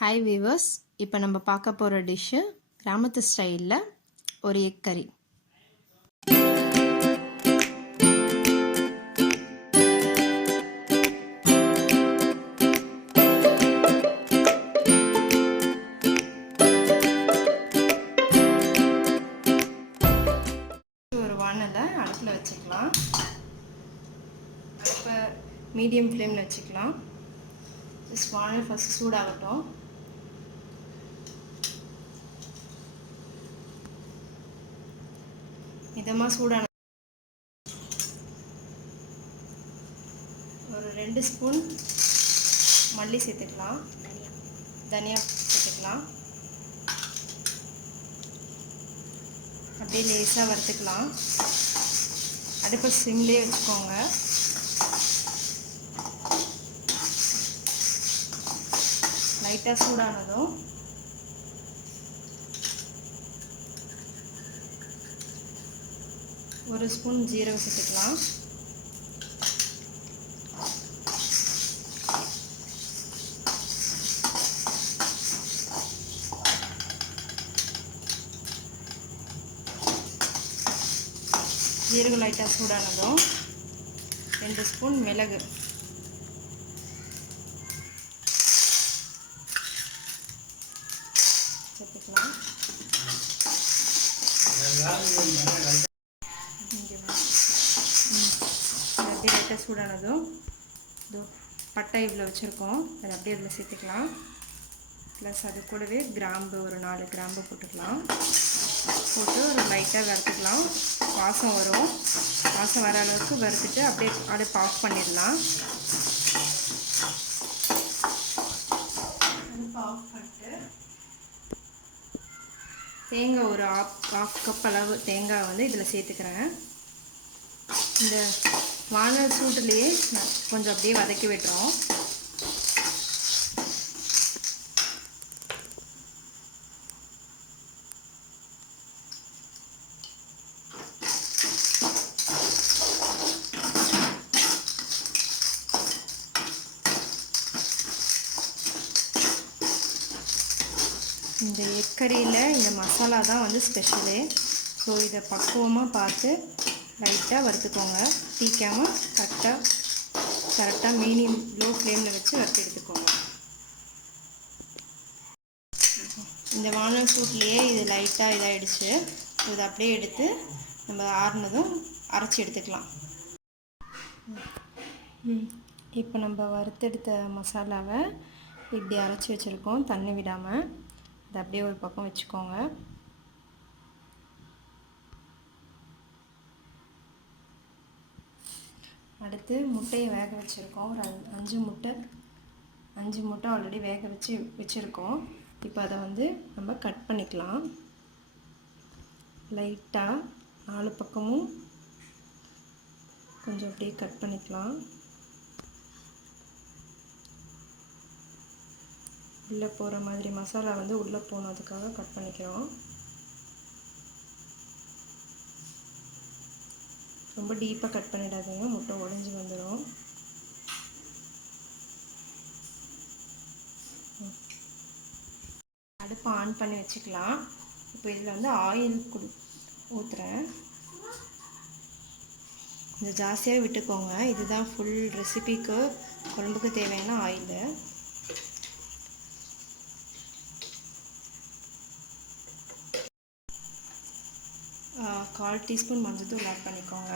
Hi viewers, இப்போ நம்ம பார்க்க போகிற டிஷ்ஷு கிராமத்து ஸ்டைலில் ஒரு எக் கறி. ஒரு வானலை அடுப்பில் வச்சுக்கலாம். அடுப்பை மீடியம் ஃப்ளேமில் வச்சுக்கலாம். வானல் ஃபஸ்ட் சூடாகட்டும். மிதமாக சூடான ஒரு 2 ஸ்பூன் மல்லி சேர்த்துக்கலாம், தனியா சேர்த்துக்கலாம். அப்படியே லேசாக வறுத்துக்கலாம். அடுப்பை சிம்லேயே வச்சுக்கோங்க. லைட்டாக சூடானதும் ஒரு ஸ்பூன் ஜீரகம் சேர்த்துக்கலாம். ஜீரகம் லைட்டாக சூடானதும் 2 ஸ்பூன் மிளகு, சேர்த்துக்கலாம். அப்படியே லைட்டாக சூடானதும் பட்டை இவ்வளோ வச்சுருக்கோம், அதை அப்படியே இதில் சேர்த்துக்கலாம். ப்ளஸ் அது கூடவே கிராம்பு ஒரு 4 கிராம்பு போட்டுக்கலாம். போட்டு ஒரு லைட்டாக வறுத்துக்கலாம். வாசம் வரும். வாசம் வர அளவுக்கு வறுத்துட்டு அப்படியே அடுப்பு ஆஃப் பண்ணிடலாம். அடுப்பு ஆஃப் பண்ணிட்டு தேங்காய் ஒரு ஆஃப் கப் அளவு தேங்காய் வந்து இதில் சேர்த்துக்கிறேன். இந்த வானல் சூட்டுலேயே கொஞ்சம் அப்படியே வதக்கி விட்டுறோம். இந்த எக் கறியில் இந்த மசாலா தான் வந்து ஸ்பெஷலு. ஸோ இதை பக்குவமாக பார்த்து லைட்டாக வறுத்துக்கோங்க. தீக்காமல் கரெக்டாக மீடியம் லோ ஃப்ளேமில் வச்சு வறுத்து எடுத்துக்கோங்க. இந்த வானல் சூட்லேயே இது லைட்டாக இதாகிடுச்சு. இதை அப்படியே எடுத்து நம்ம ஆறுனதும் அரைச்சி எடுத்துக்கலாம். இப்போ நம்ம வறுத்தெடுத்த மசாலாவை இப்படி அரைச்சி வச்சுருக்கோம், தண்ணி விடாமல். இதை அப்படியே ஒரு பக்கம் வச்சுக்கோங்க. அடுத்து முட்டையை வேக வச்சுருக்கோம். ஒரு 5 முட்டை ஆல்ரெடி வேக வச்சுருக்கோம். இப்போ அதை வந்து நம்ம கட் பண்ணிக்கலாம். லைட்டாக 4 பக்கமும் கொஞ்சம் அப்படியே கட் பண்ணிக்கலாம். உள்ளே போகிற மாதிரி மசாலா வந்து உள்ளே போனதுக்காக கட் பண்ணிக்கிறோம். ரொம்ப டீப்பாக கட் பண்ணிடாதீங்க, முட்டை உடைஞ்சி வந்துடும். அடுப்பை ஆன் பண்ணி வச்சுக்கலாம். இப்போ இதில் வந்து ஆயில் ஊற்றுறேன். கொஞ்சம் ஜாஸ்தியாக விட்டுக்கோங்க. இதுதான் ஃபுல் ரெசிபிக்கு குழம்புக்கு தேவையான ஆயிலு. கால் டீஸ்பூன் மஞ்சள்தூள் ஆட் பண்ணிக்கோங்க.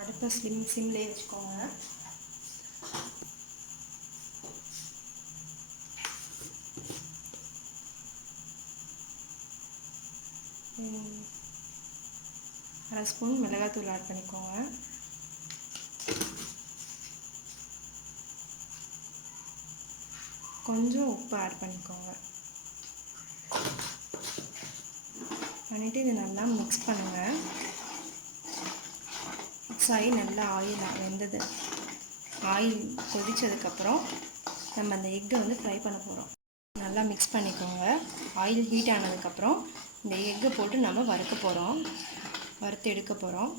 அடுப்பை சிம்லேயே வச்சுக்கோங்க. அரை ஸ்பூன் மிளகாத்தூள் ஆட் பண்ணிக்கோங்க. கொஞ்சம் உப்பு ஆட் பண்ணிக்கோங்க. பண்ணிவிட்டு இதை நல்லா மிக்ஸ் பண்ணுங்கள். மிக்ஸ் ஆகி நல்லா ஆயில் ஆயில் கொதித்ததுக்கப்புறம் நம்ம அந்த எக்கை வந்து ஃப்ரை பண்ண போகிறோம். நல்லா மிக்ஸ் பண்ணிக்கோங்க. ஆயில் ஹீட் ஆனதுக்கப்புறம் இந்த எக்கை போட்டு நம்ம வறுத்து எடுக்க போகிறோம்.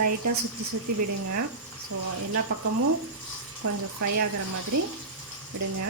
லைட்டாக சுற்றி விடுங்க. ஸோ எல்லா பக்கமும் கொஞ்சம் ஃப்ரை ஆகிற மாதிரி விடுங்க.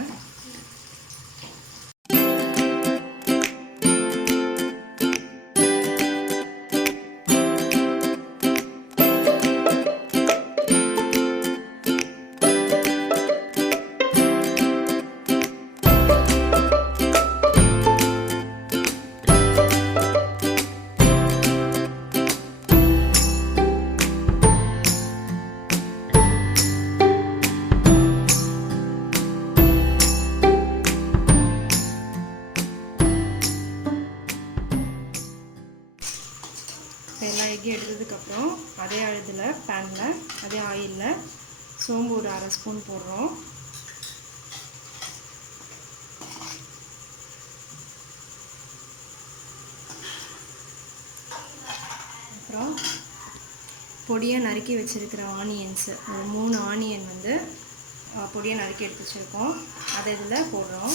எல்லா எக்கையும் எடுத்ததுக்கப்புறம் அதே இதில் பேனில் அதே ஆயிலில் சோம்பு ஒரு 1/2 ஸ்பூன் போடுறோம். அப்புறம் பொடியாக நறுக்கி வச்சுருக்கிற ஆனியன்ஸு ஒரு 3 ஆனியன் வந்து பொடியாக நறுக்கி எடுத்து வச்சுருக்கோம். அதை இதில் போடுறோம்.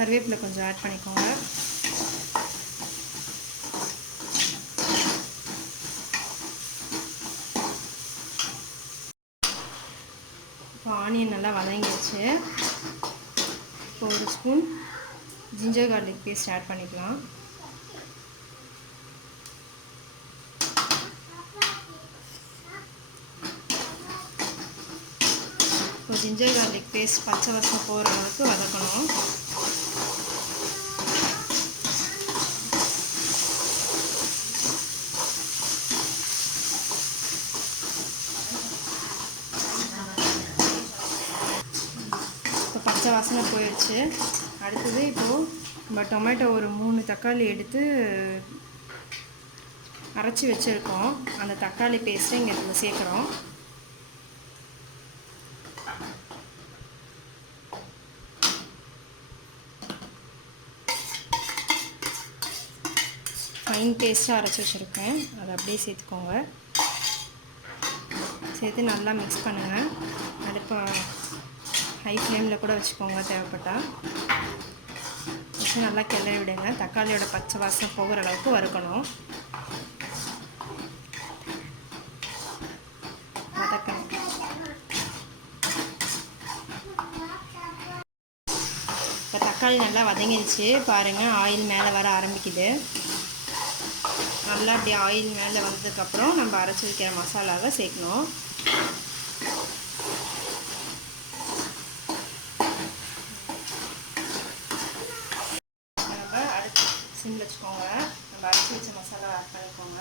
கருவேப்பிலை கொஞ்சம் ஆட் பண்ணிக்கோங்க. இப்போ ஆனியன் நல்லா வதங்கிடுச்சு. இப்போ 1 spoon ginger garlic paste add பண்ணிக்கலாம். இப்போ ஜிஞ்சர் கார்லிக் பேஸ்ட் பச்சை வாசனை போகிற அளவுக்கு வதக்கணும். பச்சை வாசனை போயிடுச்சு. அடுத்தது இப்போது நம்ம டொமேட்டோ ஒரு 3 தக்காளி எடுத்து அரைச்சி வச்சுருக்கோம். அந்த தக்காளி பேஸ்ட்டை இங்கே இதில் சேர்க்குறோம். ஃபைன் பேஸ்ட்டாக அரைச்சி வச்சுருக்கேன். அதை அப்படியே சேர்த்துக்கோங்க. சேர்த்து நல்லா மிக்ஸ் பண்ணுங்கள். அடுப்பை ஹை ஃப்ளேமில் கூட வச்சுக்கோங்க தேவைப்பட்டால். வச்சு நல்லா கிளறி விடுங்க. தக்காளியோட பச்சை வாசனை போகிற அளவுக்கு வறுக்கணும், வதக்கணும். இப்போ தக்காளி நல்லா வதங்கிடுச்சு பாருங்கள். ஆயில் மேலே வர ஆரம்பிக்குது. நல்லா அப்படி ஆயில் மேலே வந்ததுக்கப்புறம் நம்ம அரைச்சி வைக்கிற மசாலாவை சேர்க்கணும். சிம்மில் வச்சுக்கோங்க. நம்ம அரைச்சி வச்ச மசாலா ஆட் பண்ணிக்கோங்க.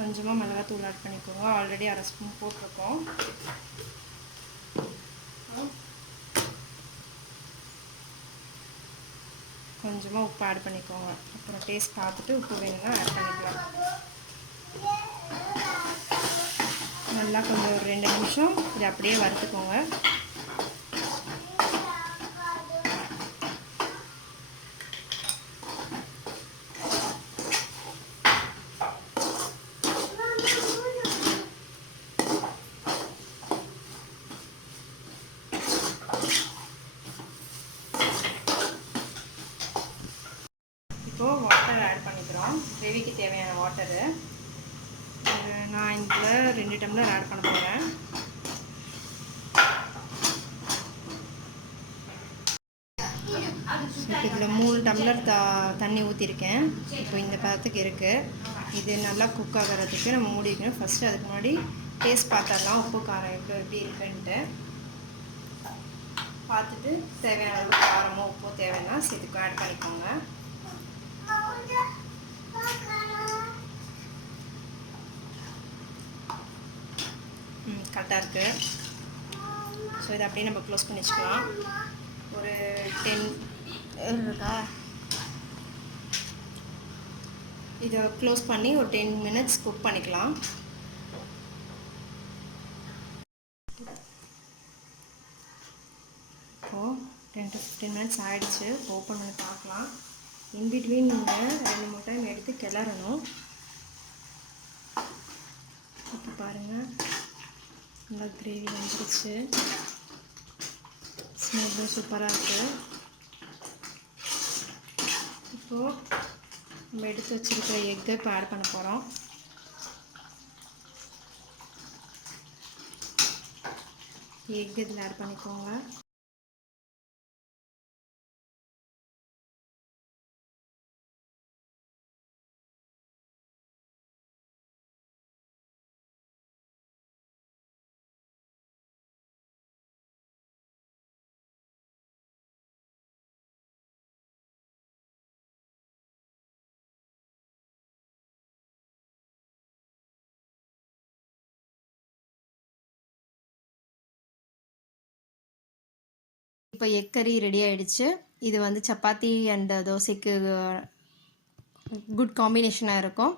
கொஞ்சமாக மிளகாத்தூள் ஆட் பண்ணிக்கோங்க. ஆல்ரெடி 1/2 ஸ்பூன் போட்டிருக்கோம். கொஞ்சமாக உப்பு ஆட் பண்ணிக்கோங்க. அப்புறம் டேஸ்ட் பார்த்துட்டு உப்பு வேணும்னா ஆட் பண்ணிக்கலாம். நல்லா கொஞ்சம் ஒரு 2 நிமிஷம் இதை அப்படியே வறுத்துக்கோங்க. இப்போது டம்ளர் ஆட் பண்ண போகிறேன். இப்போ இதில் 3 டம்ளர் தண்ணி ஊற்றிருக்கேன். இப்போ இந்த பதத்துக்கு இருக்குது. இது நல்லா குக் ஆகிறதுக்கு நம்ம மூடி வைக்கணும். ஃபஸ்ட்டு அதுக்கு முன்னாடி டேஸ்ட் பார்த்துடலாம், உப்பு காரம் எப்படி இருக்குன்ட்டு பார்த்துட்டு தேவையான அளவு காரமோ உப்போ தேவைன்னா சேர்த்துக்கு ஆட் பண்ணிக்கோங்க. கரெக்டாக இருக்குது. ஸோ இதை அப்படியே நம்ம க்ளோஸ் பண்ணி வச்சுக்கலாம். ஒரு 10 இருக்கா, இதை க்ளோஸ் பண்ணி ஒரு 10 மினிட்ஸ் குக் பண்ணிக்கலாம். இப்போது 10 to 15 மினிட்ஸ் ஆகிடுச்சு. ஓப்பன் பண்ணி பார்க்கலாம். இன்பிட்வீன் நீங்கள் 2-3 டைம் எடுத்து கிளறணும். இப்போ பாருங்கள், நல்லா கிரேவி வந்துருச்சு. ஸ்மெல்லும் சூப்பராக இருக்குது. இப்போது நம்ம எடுத்து வச்சுருக்கிற எக்கை இப்போ ஆட் பண்ண போகிறோம். எக் இதில் ஆட் பண்ணிக்கோங்க. இப்போ எக் கறி ரெடி ஆகிடுச்சு. இது வந்து சப்பாத்தி அண்ட் தோசைக்கு குட் காம்பினேஷனாக இருக்கும்.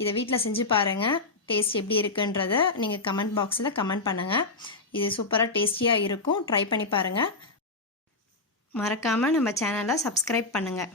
இதை வீட்டில் செஞ்சு பாருங்கள். டேஸ்ட் எப்படி இருக்குன்றதை நீங்கள் கமெண்ட் பாக்ஸில் கமெண்ட் பண்ணுங்கள். இது சூப்பராக டேஸ்டியாக இருக்கும். ட்ரை பண்ணி பாருங்கள். மறக்காமல் நம்ம சேனலை சப்ஸ்கிரைப் பண்ணுங்கள்.